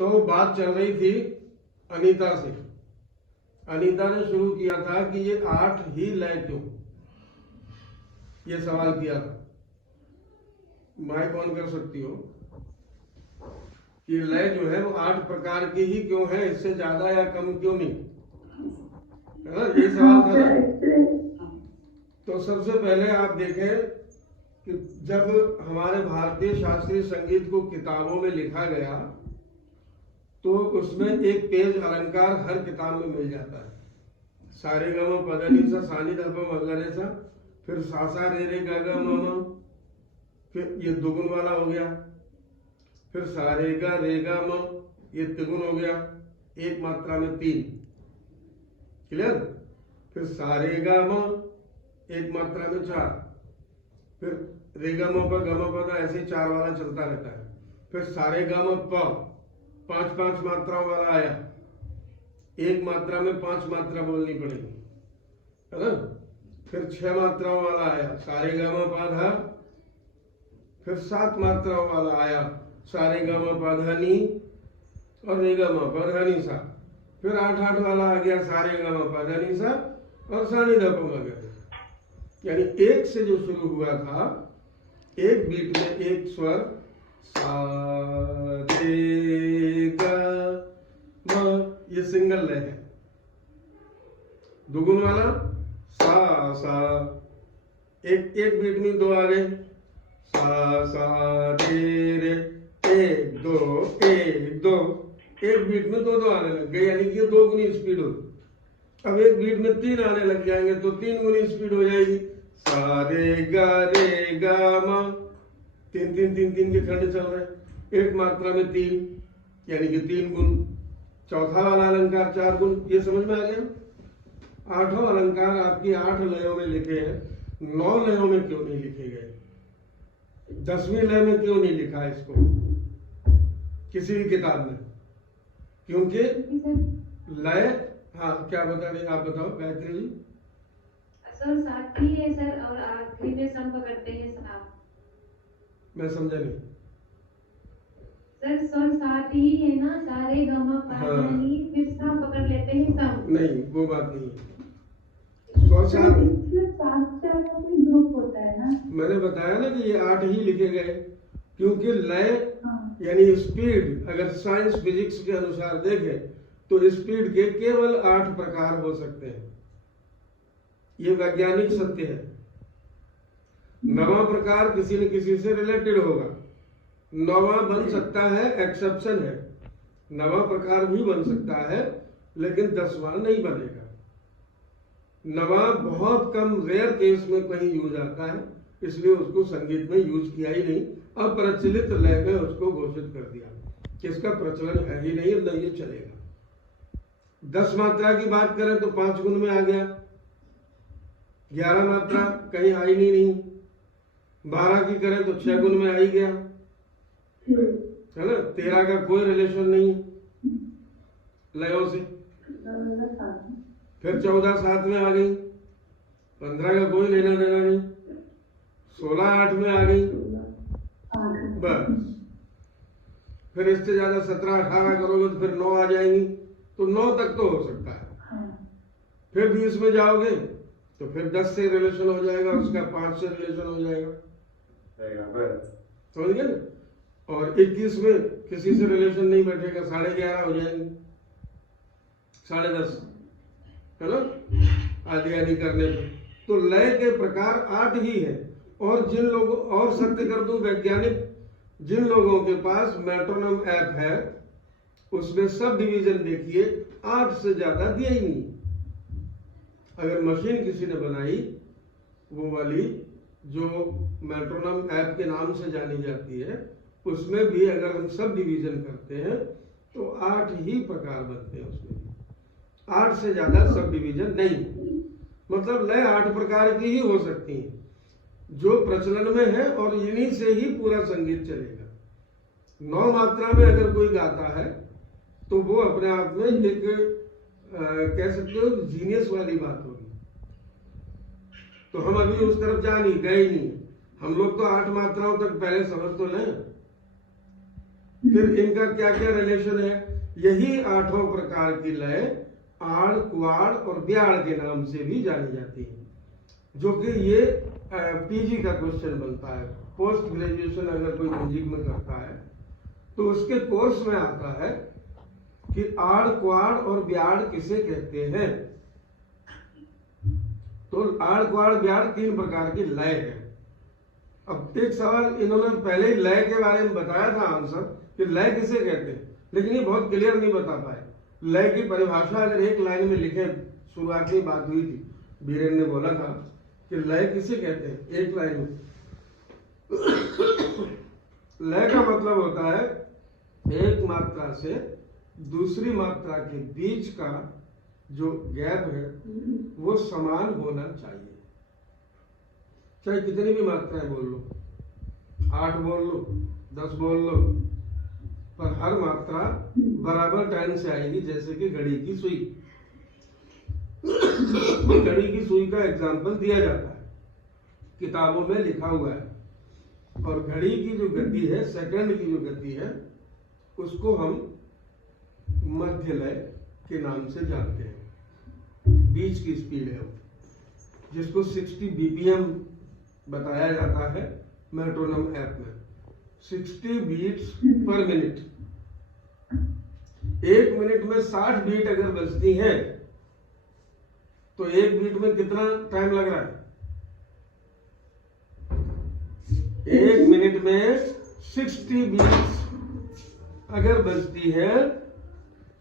तो बात चल रही थी अनीता से। अनीता ने शुरू किया था कि ये 8 ही लय क्यों, ये सवाल किया था। माइक ऑन कर सकती हो। कि लय जो है वो 8 प्रकार की ही क्यों है, इससे ज्यादा या कम क्यों नहीं, है ना, यही सवाल था ना। तो सबसे पहले आप देखें कि जब हमारे भारतीय शास्त्रीय संगीत को किताबों में लिखा गया तो उसमें एक पेज अलंकार हर किताब में मिल जाता है। सारे ग म प ध नि सा सा नि ध प म ग रे सा, फिर सा सा रे रे ग ग म म, फिर ये दुगुन वाला हो गया, फिर सा रे ग म, ये तिगुन हो गया, एक मात्रा में 3। क्लियर। फिर सा रे ग म, एक मात्रा में 4, फिर रे ग म प ध, ऐसे 4 वाला चलता रहता है। फिर सा रे ग म प, 5 मात्राओं वाला आया, एक मात्रा में 5 मात्रा बोलनी पड़ेगी, है ना। फिर 6 मात्राओं वाला आया, सा रे ग म प ध। फिर 7 मात्राओं वाला आया, सा रे ग म प ध नि और रे ग म प ध नि सा। फिर 8 वाला आ गया, सा रे ग म प ध नि सा और सा नि ध प म ग रे। यानी एक से जो शुरू हुआ था, एक बीट में एक स्वर सा रे ग म, ये सिंगल लय है। दुगुन वाला सा सा, एक बीट में 2 आ गए, सा सा रे रे, 1 2 1 2, एक बीट में 2 आने लग गए, यानी कि 2 गुनी स्पीड हो। अब एक बीट में 3 आने लग जाएंगे तो 3 गुनी स्पीड हो जाएगी। सा रे ग म, 3 के खंड चल रहे, एक मात्रा में 3, यानी कि 3 गुण। चौथा वाला अलंकार 4 गुण। ये समझ में आ गया। 8वां अलंकार आपकी 8 लयों में लिखे हैं, 9 लयों में क्यों नहीं लिखे गए, 10वीं लय में क्यों नहीं लिखा है इसको किसी भी किताब में? क्योंकि लय, हाँ क्या बता रही आप, बताओ गायत्री जी। सर 7 ही है सर, और आखिरी में सम पकड़ते हैं सर। मैं समझा नहीं सर स्वर 7 ही है ना, सा रे ग म प ध नि, फिर सा पकड़ लेते हैं सम। नहीं, वो बात नहीं है। स्वर सात ग्रुप होता है ना। मैंने बताया ना कि ये 8 ही लिखे गए, क्योंकि लय यानी स्पीड, अगर साइंस फिजिक्स के अनुसार देखें तो स्पीड के केवल 8 प्रकार हो सकते हैं। ये वैज्ञानिक सत्य है। 9वां प्रकार किसी न किसी से रिलेटेड होगा। 9वां बन सकता है, एक्सेप्शन है, 9वां प्रकार भी बन सकता है, लेकिन 10वां नहीं बनेगा। 9वां बहुत कम रेयर केस में कहीं यूज आता है, इसलिए उसको संगीत में यूज किया ही नहीं। अप्रचलित लय में उसको घोषित कर दिया कि इसका प्रचलन है ही नहीं, न ये चलेगा। 10 मात्रा की बात करें तो 5 गुण में आ गया, 11 मात्रा कहीं आई नहीं, 12 की करें तो 6 गुण में आ ही गया, है ना। 13 का कोई रिलेशन नहीं लयों से। फिर 14 7 में आ गई, 15 का कोई लेना देना नहीं, 16 8 में आ गई, बस। फिर इससे ज्यादा 17 18 करोगे तो फिर 9 आ जाएंगी, तो 9 तक तो हो सकता है। फिर 20 में जाओगे तो फिर 10 से रिलेशन हो जाएगा, उसका 5 से रिलेशन हो जाएगा, समझ गए ना। और 21 में किसी से रिलेशन नहीं बैठेगा, 11.5 हो जाएंगे, 10.5, है ना, आदि आदि करने पे। तो लय के प्रकार 8 ही है। और जिन लोगों, और सत्य कर दूं वैज्ञानिक, जिन लोगों के पास मेट्रोनोम ऐप है उसमें सब डिवीजन देखिए, 8 से ज्यादा दिया ही नहीं। अगर मशीन किसी ने बनाई, वो वाली जो मेट्रोनोम ऐप के नाम से जानी जाती है, उसमें भी अगर हम सब डिवीजन करते हैं तो 8 ही प्रकार बनते हैं उसमें, 8 से ज्यादा सब डिवीजन नहीं। मतलब लय 8 प्रकार की ही हो सकती है जो प्रचलन में है, और इन्हीं से ही पूरा संगीत चलेगा। 9 मात्रा में अगर कोई गाता है तो वो अपने आप में एक कह सकते हो जीनियस वाली बात होगी। तो हम अभी उस तरफ जा नहीं गए ही नहीं, हम लोग तो 8 मात्राओं तक पहले समझ तो लें। फिर इनका क्या क्या रिलेशन है, यही आठों प्रकार की लय आड़ कुआड़ और ब्याड़ के नाम से भी जानी जाती है, जो कि ये पीजी का क्वेश्चन बनता है। पोस्ट ग्रेजुएशन अगर कोई म्यूजिक में करता है तो उसके कोर्स में आता है कि आड़ कुआड़ और ब्याड़ किसे कहते हैं। तो आड़ कुआड़ ब्याड़ 3 प्रकार की लय है। अब एक सवाल इन्होंने पहले ही लय के बारे में बताया था आंसर कि लय किसे कहते हैं, लेकिन ये बहुत क्लियर नहीं बता पाए। लय की परिभाषा अगर एक लाइन में लिखे, शुरुआत में बात हुई थी, बीरेन ने बोला था कि लय किसे कहते हैं, एक लाइन में। लय का मतलब होता है एक मात्रा से दूसरी मात्रा के बीच का जो गैप है वो समान होना चाहिए। चाहे कितनी भी मात्राएं बोल लो, 8 बोल लो, 10 बोल लो, पर हर मात्रा बराबर टाइम से आएगी। जैसे कि घड़ी की सुई, घड़ी की सुई का एग्जाम्पल दिया जाता है, किताबों में लिखा हुआ है। और घड़ी की जो गति है, सेकंड की जो गति है, उसको हम मध्य लय के नाम से जानते हैं। बीच की स्पीड है वो, जिसको 60 बीपीएम बताया जाता है मेट्रोनम ऐप में। 60 बीट्स पर मिनट। 1 मिनट में 60 बीट अगर बजती है तो 1 बीट में कितना टाइम लग रहा है? 1 मिनट में 60 बीट्स अगर बजती है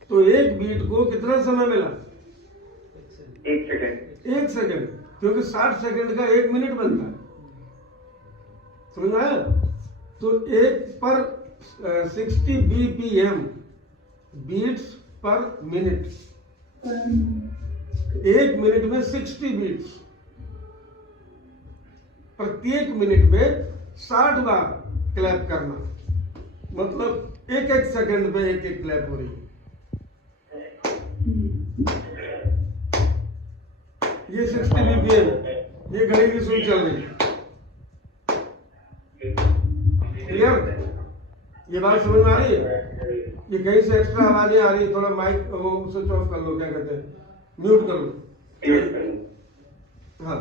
तो 1 बीट को कितना समय मिला? 1 सेकंड। 1 सेकंड, क्योंकि 60 सेकंड का 1 मिनट बनता है। समझ में आया? तो 1 पर 60 BPM, beats per minute. 1 minute में 60 बीट्स, प्रत्येक मिनट में 60 बार क्लैप करना, मतलब 1-1 सेकंड पे 1-1 क्लैप हो रही है। ये 60 बीपीएम, ये घड़ी की सुई चल रही है। क्लियर? ये बात समझ में आ रही है? ये कहीं से एक्स्ट्रा आवाजें आ रही है, थोड़ा माइक वो स्विच ऑफ कर लो, क्या कहते हैं, म्यूट कर लो। हाँ,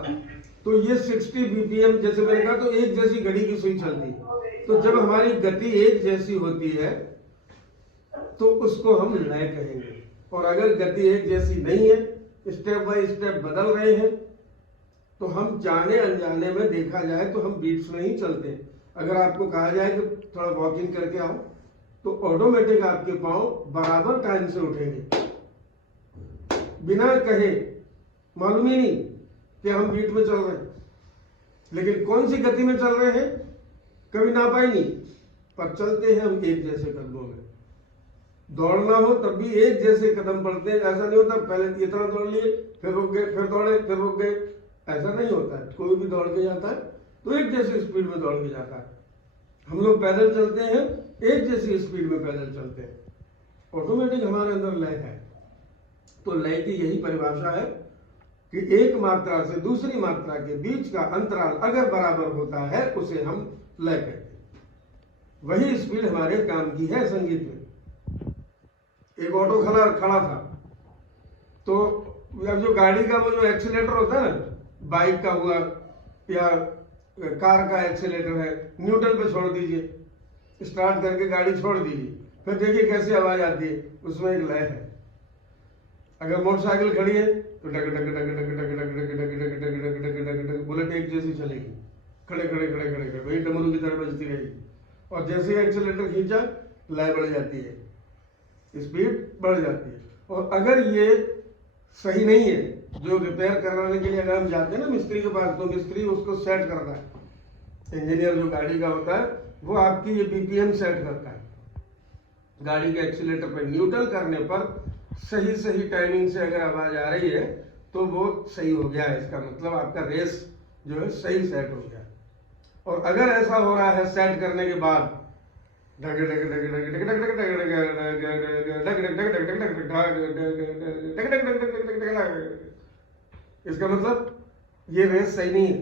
तो ये 60 बीपीएम जैसे मैंने कहा, तो एक जैसी घड़ी की सुई चलती है। तो जब हमारी गति एक जैसी होती है तो उसको हम लय कहेंगे। और अगर गति एक जैसी नहीं है, स्टेप बाय स्टेप बदल रहे हैं, तो हम जाने अनजाने में देखा जाए तो हम बीट्स में ही चलते हैं। अगर आपको कहा जाए कि थोड़ा वॉकिंग करके आओ, तो ऑटोमेटिक आपके पांव बराबर टाइम से उठेंगे, बिना कहे, मालूम ही नहीं कि हम बीट में चल रहे हैं। लेकिन कौन सी गति में चल रहे हैं कभी नापा ही नहीं, पर चलते हैं हम एक जैसे कदमों में। दौड़ना हो तब भी एक जैसे कदम पड़ते हैं। ऐसा नहीं होता पहले इतना दौड़ लिए, फिर रुक गए, फिर दौड़े, फिर रुक गए, ऐसा नहीं होता है। कोई भी दौड़ के जाता है तो एक जैसी स्पीड में दौड़ के जाता है। हम लोग पैदल चलते हैं, एक जैसी स्पीड में पैदल चलते हैं। ऑटोमेटिक हमारे अंदर लय है। तो लय की यही परिभाषा है कि एक मात्रा से दूसरी मात्रा के बीच का अंतराल अगर बराबर होता है उसे हम लय कहते हैं। वही स्पीड हमारे काम की है संगीत में। एक ऑटो खड़ा था, तो अब जो गाड़ी का वो जो एक्सीलेटर होता है ना, बाइक का हुआ या कार का एक्सीलेटर है, न्यूट्रल पे छोड़ दीजिए, स्टार्ट करके गाड़ी छोड़ दीजिए, फिर देखिए कैसे आवाज आती है, उसमें एक लय है। अगर मोटरसाइकिल खड़ी है तो डग डग डग डग डग डग डग डग डग डग डग डग डग बुलेट एक जैसी चलेगी, खड़े खड़े खड़े खड़े खड़े वही डमरू की तरह बजती रहेगी। और जैसे ही एक्सीलेटर खींचा, लय बढ़ जाती है, स्पीड बढ़ जाती है। और अगर ये सही नहीं है, जो रिपेयर कराने के लिए अगर हम जाते हैं ना मिस्त्री के पास, तो मिस्त्री उसको सेट करता है। इंजीनियर जो गाड़ी का होता है वो आपकी ये बीपीएम सेट करता है। गाड़ी के एक्सीलेटर पर न्यूट्रल करने पर सही सही टाइमिंग से अगर आवाज आ रही है तो वो सही हो गया है, इसका मतलब आपका रेस जो है सही सेट हो गया। और अगर ऐसा हो रहा है सेट करने के बाद इसका मतलब ये रेस सही नहीं है,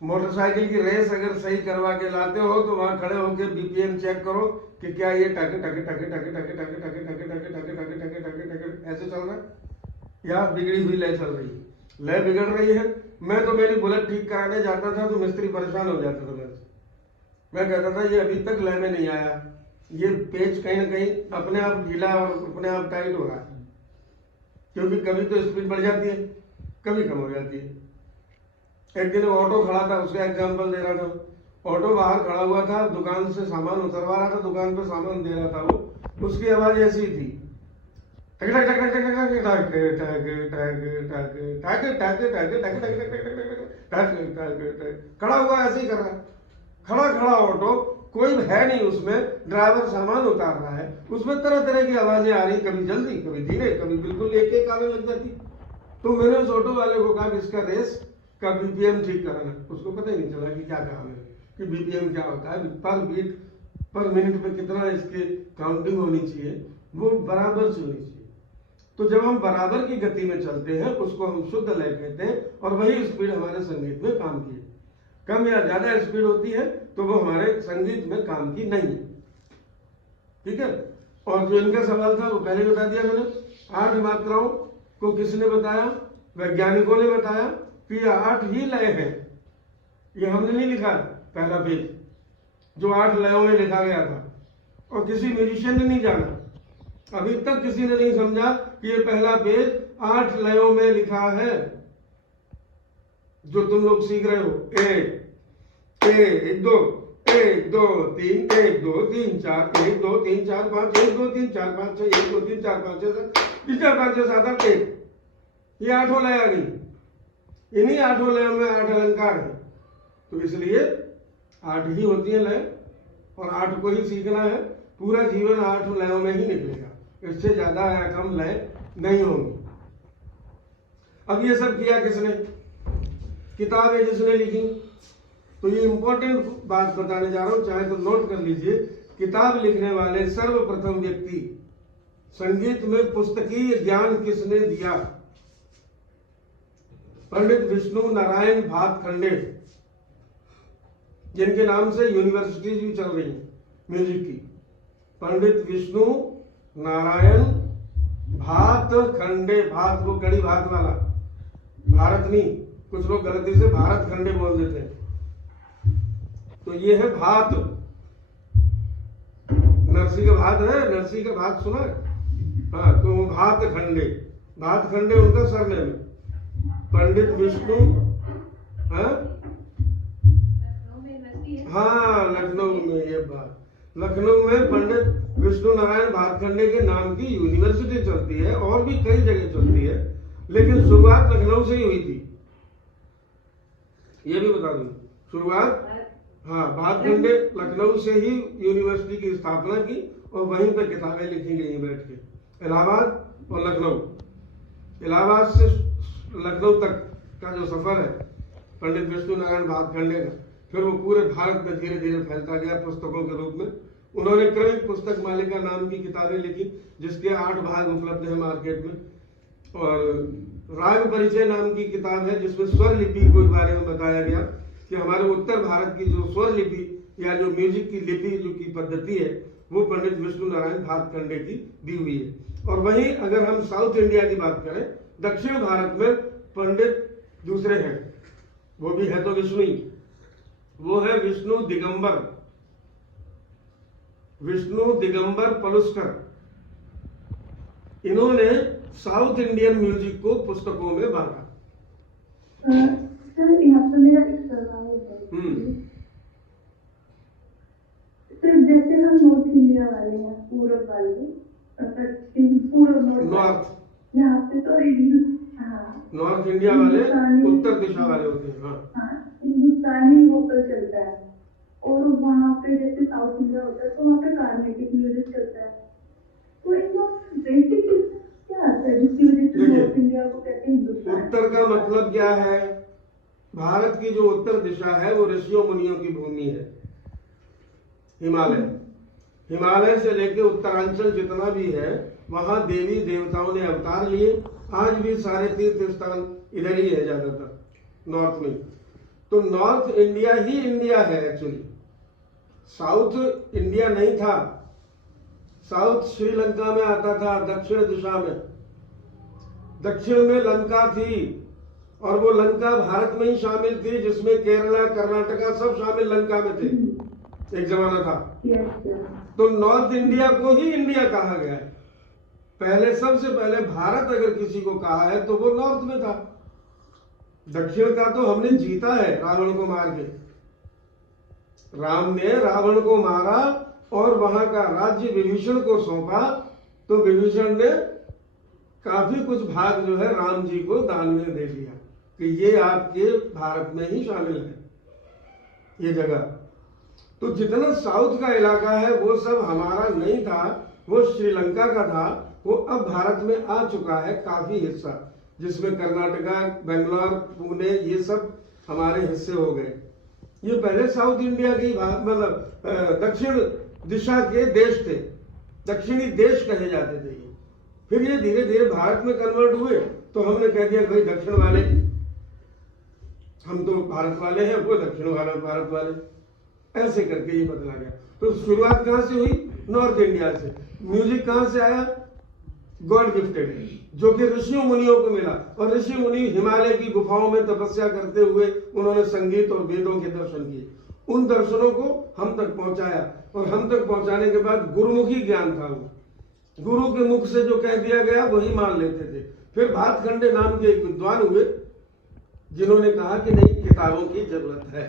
मोटरसाइकिल की रेस अगर सही करवा के लाते हो तो वहां खड़े होकर बीपीएम चेक करो कि क्या ये टके टके टके टके टके टके टके टके टके टके टके टके टके टके ऐसे चल रहा है या बिगड़ी हुई लय चल रही है। लय बिगड़ रही है। मैं तो मेरी बुलेट ठीक कराने जाता था तो मिस्त्री परेशान हो जाता था मेरे से। मैं कहता था ये अभी तक लय में नहीं आया, ये पेच कहीं ना कहीं अपने आप ढीला और अपने आप टाइट हो रहा है, क्योंकि कभी तो स्पीड बढ़ जाती है कभी कम हो जाती है। एक दिन ऑटो खड़ा था, उसका एग्जांपल दे रहा था। ऑटो बाहर खड़ा हुआ था, दुकान से सामान उतरवा रहा था, दुकान पे सामान दे रहा था वो। उसकी आवाज ऐसी थी, टक टक टक टक टक टक खड़ा हुआ ऐसे ही कर रहा है। खड़ा खड़ा ऑटो, कोई है नहीं उसमें, ड्राइवर सामान उतार रहा है, उसमें तरह तरह की आवाजें आ रही, कभी जल्दी कभी धीरे कभी बिल्कुल एक एक आने लग जाती। तो मैंने उस ऑटो वाले को कहा कि इसका रेस का बीपीएम ठीक कराना। उसको पता ही नहीं चला कि क्या काम है, कि बीपीएम क्या होता है, पर बीट पर मिनट पे कितना इसकी काउंटिंग होनी चाहिए, वो बराबर से होनी चाहिए। तो जब हम बराबर की गति में चलते हैं उसको हम शुद्ध लय कहते हैं, और वही स्पीड हमारे संगीत में काम की है। कम या ज्यादा स्पीड होती है तो वो हमारे संगीत में काम की नहीं है। ठीक है। और जो इनका सवाल था वो पहले बता दिया मैंने। 8 मात्राओं को किसने बताया? वैज्ञानिकों ने बताया कि ये 8 ही लय है। ये हमने नहीं लिखा पहला पेज जो 8 लयों में लिखा गया था, और किसी म्यूजिशियन ने नहीं जाना, अभी तक किसी ने नहीं समझा कि ये पहला पेज 8 लयों में लिखा है जो तुम लोग सीख रहे हो। 1 2 1 2 3 1 2 3 4 1 2 3 4 5 1 2 3 4 5 6 1 2 3 4 5 6 7 4 5 6 7 8 1, ये 8 लय आ गई। इन्हीं 8 लयों में 8 अलंकार है, तो इसलिए 8 ही होती है लय, और 8 को ही सीखना है। पूरा जीवन 8 लयों में ही निकलेगा, इससे ज्यादा या कम लय नहीं होंगी। अब ये सब किया किसने? किताब है जिसने लिखी। तो ये इंपॉर्टेंट बात बताने जा रहा हूं, चाहे तो नोट कर लीजिए। किताब लिखने वाले सर्वप्रथम व्यक्ति, संगीत में पुस्तकीय ज्ञान किसने दिया? पंडित विष्णु नारायण भातखंडे, जिनके नाम से यूनिवर्सिटीज भी चल रही हैं म्यूजिक की। पंडित विष्णु नारायण भातखंडे, भात वो कड़ी भात वाला, भारत नहीं, कुछ लोग गलती से भारत खंडे बोल देते हैं, तो ये है भात। नरसी का भात है, नरसी का भात सुना है? हाँ, तो वो भात खंडे, भात खंडे उनका सरनेम है। पंडित विष्णु, हाँ लखनऊ में, ये बात लखनऊ में पंडित विष्णु नारायण भातखंडे के नाम की यूनिवर्सिटी चलती है, और भी कई जगह चलती है, लेकिन शुरुआत लखनऊ से ही हुई थी, ये भी बता दूं। शुरुआत हाँ, भातखंडे लखनऊ से ही यूनिवर्सिटी की स्थापना की, और वहीं पर किताबें लिखी गई बैठ के। इलाहाबाद और लखनऊ, इलाहाबाद से लखनऊ तक का जो सफर है पंडित विष्णु नारायण भातखंडे का, फिर वो पूरे भारत में धीरे धीरे फैलता गया पुस्तकों के रूप में। उन्होंने क्रमिक पुस्तक मालिका नाम की किताबें लिखी, जिसके 8 भाग उपलब्ध है मार्केट में। और राग परिचय नाम की किताब है, जिसमें स्वर लिपि के बारे में बताया गया कि हमारे उत्तर भारत की जो स्वर लिपि या जो म्यूजिक की लिपि जो की पद्धति है, वो पंडित विष्णु नारायण भातखंडे की दी हुई है। और वहीं अगर हम साउथ इंडिया की बात करें, दक्षिण भारत में पंडित दूसरे हैं, वो भी है तो विष्णु ही, वो है विष्णु दिगंबर, विष्णु दिगंबर पलुस्कर। इन्होंने साउथ इंडियन म्यूजिक को पुस्तकों में बांटा। सर यहाँ पे मेरा एक सवाल है। सर जैसे हम नॉर्थ इंडिया वाले हैं, पूर्व वाले, पूर्व नॉर्थ, यहाँ पे तो हाँ, नॉर्थ इंडिया वाले उत्तर दिशा वाले होते हैं। हाँ, हिंदुस्तानी वोकल चलता है, और वहाँ पे जैसे साउथ इंडिया होता है तो वहाँ पे कार्नेटिक म्यूजिक चलता है। तो इनमें बेसिक क्या आता है जिसकी वजह से नॉर्थ इंडिया को कहते हैं हिंदुस्तान? उत्तर का मतलब क्या है? भारत की जो उत्तर दिशा है वो ऋषियों मुनियों की भूमि है। हिमालय, हिमालय से लेकर उत्तरांचल जितना भी है, वहां देवी देवताओं ने अवतार लिए। आज भी सारे तीर्थ स्थान इधर ही है ज्यादातर, नॉर्थ में। तो नॉर्थ इंडिया ही इंडिया है एक्चुअली, साउथ इंडिया नहीं था। साउथ श्रीलंका में आता था, दक्षिण दिशा में, दक्षिण में लंका थी, और वो लंका भारत में ही शामिल थी, जिसमें केरला कर्नाटका सब शामिल लंका में थे, एक जमाना था। तो नॉर्थ इंडिया को ही इंडिया कहा गया है। पहले, सबसे पहले भारत अगर किसी को कहा है तो वो नॉर्थ में था। दक्षिण का तो हमने जीता है रावण को मार के। राम ने रावण को मारा और वहां का राज्य विभीषण को सौंपा, तो विभीषण ने काफी कुछ भाग जो है राम जी को दान में दे दिया कि ये आपके भारत में ही शामिल है ये जगह। तो जितना साउथ का इलाका है वो सब हमारा नहीं था, वो श्रीलंका का था। वो अब भारत में आ चुका है काफी हिस्सा, जिसमें कर्नाटका, बेंगलोर, पुणे ये सब हमारे हिस्से हो गए। ये पहले साउथ इंडिया के मतलब दक्षिण दिशा के देश थे, दक्षिणी देश कहे जाते थे ये। फिर ये धीरे धीरे भारत में कन्वर्ट हुए, तो हमने कह दिया भाई दक्षिण वाले, हम तो भारत वाले हैं, वो दक्षिण वाले भारत वाले, ऐसे करके ये बदला गया। तो शुरुआत कहां से हुई? नॉर्थ इंडिया से। म्यूजिक कहां से आया? गॉड गिफ्टेड, जो कि ऋषियों मुनियों को मिला। और ऋषि मुनि हिमालय की गुफाओं में तपस्या करते हुए उन्होंने संगीत और वेदों के दर्शन किए, उन दर्शनों को हम तक पहुंचाया, और हम तक पहुंचाने के बाद गुरुमुखी ज्ञान था वो, गुरु के मुख से जो कह दिया गया वही मान लेते थे। फिर भातखंडे नाम के एक विद्वान हुए जिन्होंने कहा कि नहीं, किताबों की जरूरत है।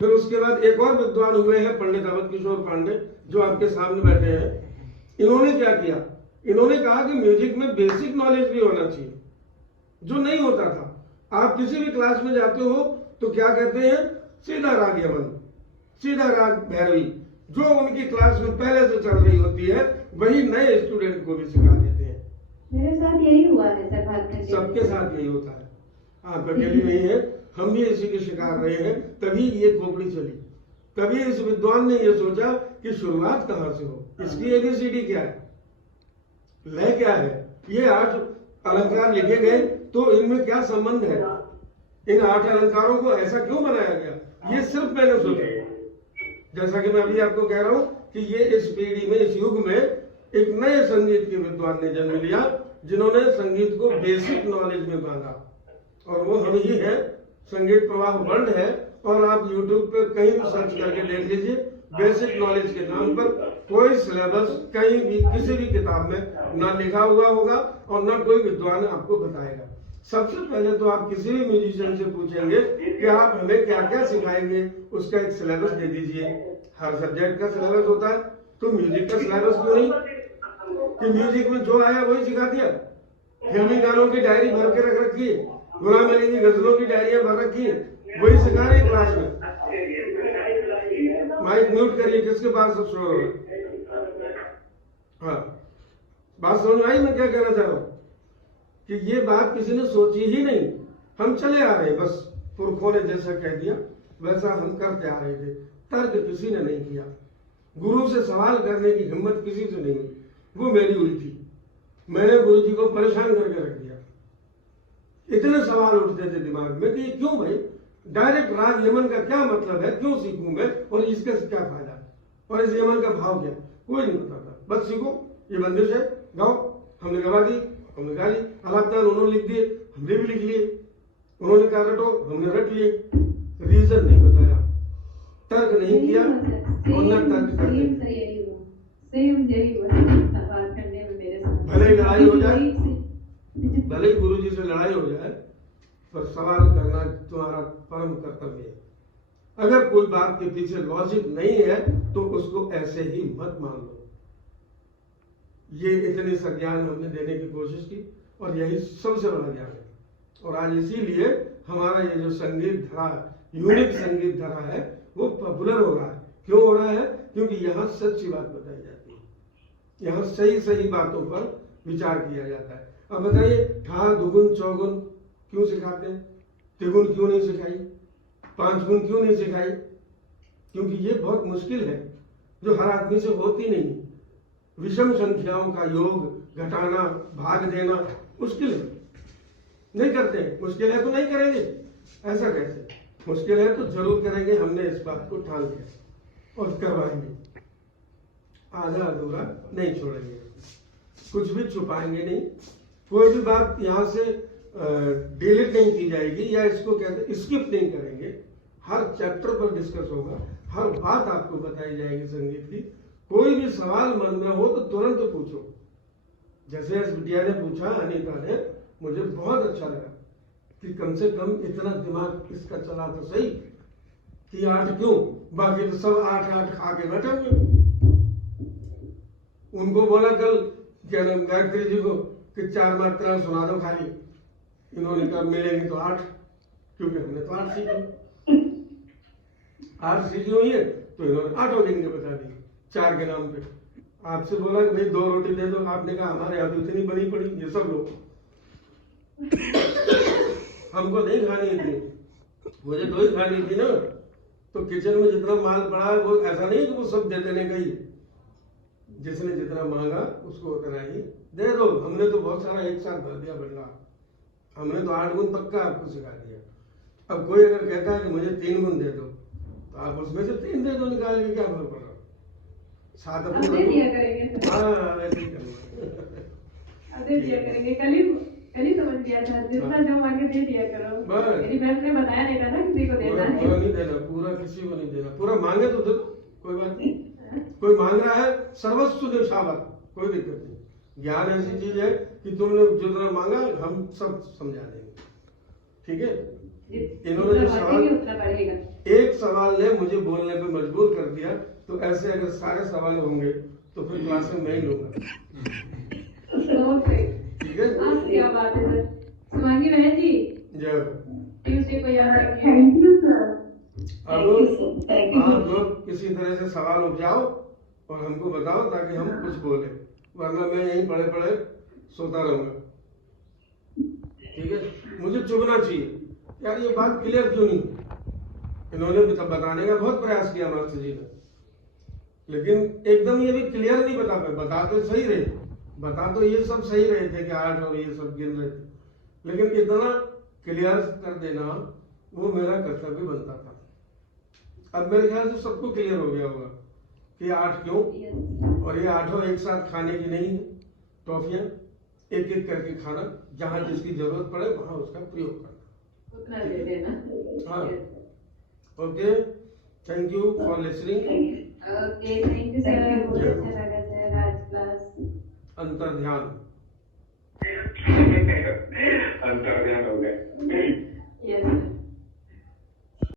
फिर उसके बाद एक और विद्वान हुए हैं पंडित अवध किशोर पांडे, जो आपके सामने बैठे हैं। इन्होंने क्या किया? इन्होंने कहा कि म्यूजिक में बेसिक नॉलेज भी होना चाहिए, जो नहीं होता था। आप किसी भी क्लास में जाते हो तो क्या कहते हैं? सीधा राग यमन, सीधा राग भैरवी, जो उनकी क्लास में पहले से चल रही होती है वही नए स्टूडेंट को भी सिखा देते हैं। मेरे साथ यही हुआ है सर, भातखंडे सबके साथ यही होता है, आप अकेली नहीं है, हम भी इसी के शिकार रहे हैं। तभी ये खोपड़ी चली, तभी इस विद्वान ने ये सोचा कि शुरुआत कहां से हो, इसकी एबीसीडी क्या है, लय क्या है, ये 8 अलंकार लिखे गए तो इनमें क्या संबंध है, इन 8 अलंकारों को ऐसा क्यों बनाया गया, ये सिर्फ मैंने सोचा। जैसा कि मैं अभी आपको कह रहा हूं कि ये इस पीढ़ी में, इस युग में एक नए संगीत के विद्वान ने जन्म लिया, जिन्होंने संगीत को बेसिक नॉलेज में बांधा, और वो हम ही हैं। संगीत प्रवाह वर्ल्ड है, और आप यूट्यूब पे कहीं भी सर्च करके देख लीजिए, बेसिक नॉलेज के नाम पर कोई सिलेबस कहीं भी किसी भी किताब में ना लिखा हुआ होगा और ना कोई विद्वान आपको बताएगा। सबसे पहले तो आप किसी भी म्यूजिशियन से पूछेंगे कि आप हमें क्या क्या सिखाएंगे, उसका एक सिलेबस दे दीजिए। हर सब्जेक्ट का सिलेबस होता है, तो म्यूजिक का सिलेबस क्यों नहीं, कि म्यूजिक में जो आया वही सिखा दिया। फिल्मी गानों की डायरी भर के रख रखी है, गुलाम अली की गजलों की डायरियां भर रखी है, वही सिखा रहे क्लास में। माइक म्यूट करिए, किसके पास सब शोर हो रहा है? हाँ, बात समझ आई मैं क्या कहना चाह रहा हूं? कि ये बात किसी ने सोची ही नहीं, हम चले आ रहे, बस पुरखों ने जैसा कह दिया वैसा हम करते आ रहे थे। तर्क किसी ने नहीं किया, गुरु से सवाल करने की हिम्मत किसी से नहीं हुई, वो मेरी हुई थी। मैंने गुरु जी को परेशान करके रख दिया। इतने सवाल उठते थे दिमाग में कि क्यों भाई, डायरेक्ट राग यमन का क्या मतलब है, क्यों सीखूं मैं, और इसका क्या फायदा, और इस यमन का भाव क्या, कोई नहीं पता था। बस सीखो, ये बंदिश है, गाओ। हमने गवा दी, हमने गा ली। अलापतान उन्होंने लिख दिए, हमने भी लिख लिए। उन्होंने कहा रटो, हमने रट लिए। रीजन नहीं बताया, तर्क नहीं किया, और न तर्क करते। भले ही लड़ाई हो जाए, भले ही गुरु जी से लड़ाई हो जाए, पर सवाल करना तुम्हारा परम कर्तव्य है। अगर कोई बात के पीछे लॉजिक नहीं है तो उसको ऐसे ही मत मान लो। ये इतनी सा ज्ञान हमने देने की कोशिश की, और यही सबसे बड़ा ज्ञान है। और आज इसीलिए हमारा ये जो संगीत धरा, यूनिक संगीत धरा है, वो पॉपुलर हो रहा है। क्यों हो रहा है? क्योंकि यहाँ सच्ची बात बताई जाती है, यहाँ सही सही बातों पर विचार किया जाता है। अब बताइए, ठा दुगुन चौगुन क्यों सिखाते हैं, तिगुन क्यों नहीं सिखाई, 5 गुण क्यों नहीं सिखाई? क्योंकि ये बहुत मुश्किल है, जो हर आदमी से होती नहीं। विषम संख्याओं का योग घटाना, भाग देना मुश्किल है, नहीं करते। मुश्किल है तो नहीं करेंगे, ऐसा कैसे? मुश्किल है तो जरूर करेंगे, हमने इस बात को ठान लिया और करवाएंगे। आधा अधूरा नहीं छोड़ेंगे, कुछ भी छुपाएंगे नहीं, कोई भी बात यहाँ से डिलीट नहीं की जाएगी या इसको कहते स्किप नहीं करेंगे। हर चैप्टर पर डिस्कस होगा, हर बात आपको बताई जाएगी संगीत की। कोई भी सवाल मन में हो तो तुरंत पूछो। जैसे इस बिटिया ने पूछा, अनीता ने, मुझे बहुत अच्छा लगा कि कम से कम इतना दिमाग इसका चला तो सही कि 8 क्यों, बाकी तो सब 8 खा के बैठे हुए। उनको बोला कल क्या नाम गायत्री जी को कि 4 मात्राएं सुना दो खाली, इन्होंने कहा मिलेंगे तो 8, क्योंकि हमने तो 8 सीखी, 8 सीखी हुई है, तो इन्होंने 8 गिन बता दी 4 के नाम पे। आपसे बोला कि भाई 2 रोटी दे दो, आपने कहा हमारे यहाँ तो इतनी बनी पड़ी, ये सब लोग हमको नहीं खानी थी, मुझे 2 ही खानी थी ना। तो किचन में जितना माल पड़ा है वो ऐसा नहीं कि वो सब दे देने का ही, जिसने जितना मांगा उसको उतना ही दे दो। हमने तो बहुत सारा एक साथ भर दिया भंडार, हमने तो 8 गुण पक्का आपको सिखा दिया। अब कोई अगर कहता है कि मुझे 3 गुण दे दो, तो आप उसमें से 3 दे दो, निकाल के क्या फर्क पड़ रहा, 7 अब दे दिया करेंगे। हाँ वैसे ही करना। अब दे दिया करेंगे, कल ही समझ लिया था, जितना जो मांगे दे दिया करो। मेरी मैम ने बताया नहीं था ना किसी को देना है, पूरा नहीं देना, पूरा किसी को नहीं देना, पूरा मांगे तो दो, कोई बात नहीं। कोई मांग रहा है सर्वस्व निछावर, कोई दिक्कत नहीं। ज्ञान ऐसी चीज है कि तुमने जितना मांगा हम सब समझा देंगे, ठीक है। इन्होंने जो सवाल, एक सवाल ने मुझे बोलने पे मजबूर कर दिया, तो ऐसे अगर सारे सवाल होंगे तो फिर क्लास में मैं ही लूंगा, ठीक है। क्या बात है सर। शुभांगी बहन जी, जय ट्यूसडे को याद रखिए। Thank you sir. अब आप लोग किसी तरह से सवाल उपजाओ और हमको बताओ ताकि हम कुछ बोले, वरना मैं यहीं पड़े पड़े सोता रहूंगा, ठीक है। मुझे चुभना चाहिए यार, ये बात क्लियर क्यों नहीं। इन्होंने बताने का बहुत प्रयास किया मास्टर जी ने, लेकिन एकदम ये भी क्लियर नहीं बता पाए। बता तो सही रहे, बता तो ये सब सही रहे थे कि 8 और ये सब गिन रहे थे, लेकिन इतना क्लियर कर देना वो मेरा कर्तव्य बनता था। अब मेरे ख्याल से सबको क्लियर हो गया होगा कि 8 क्यों, और ये 8 एक साथ खाने की नहीं है टॉफियां, एक एक करके खाना, जहां जिसकी जरूरत पड़े वहां उसका प्रयोग करना, उतना दे देना। हाँ। Okay, thank you for listening. Okay, thank you sir, बहुत अच्छा लगा सर आज क्लास। अंतर्ध्यान अंतर्ध्यान हो गया। Yes sir.